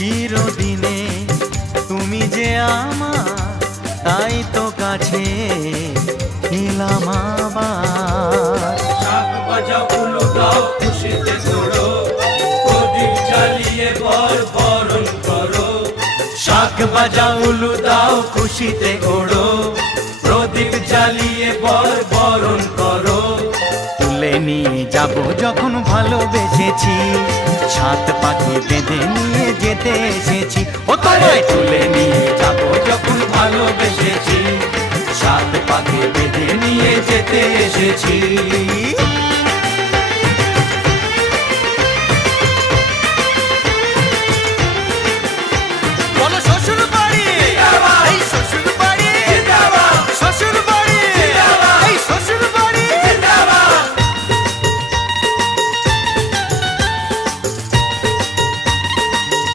চিরদিনে তুমি যে আমার, তাই তো কাছে এলাম আবার। শাক বাজাও উলু দাও খুশিতে দৌড়ো, প্রদীপ জ্বালিয়ে বরণ করো। শাক বাজাও উলু দাও খুশিতে ওড়ো, প্রদীপ জ্বালিয়ে বরণ করো। তুলে নিয়ে যাব যখন ভালোবেসেছি, সাত পাখি বেঁধে নিয়ে যেতে এসেছি। ও তোমায় তুলে নিয়ে যাব যখন ভালোবেসেছি, সাত পাখি বেঁধে নিয়ে যেতে এসেছি।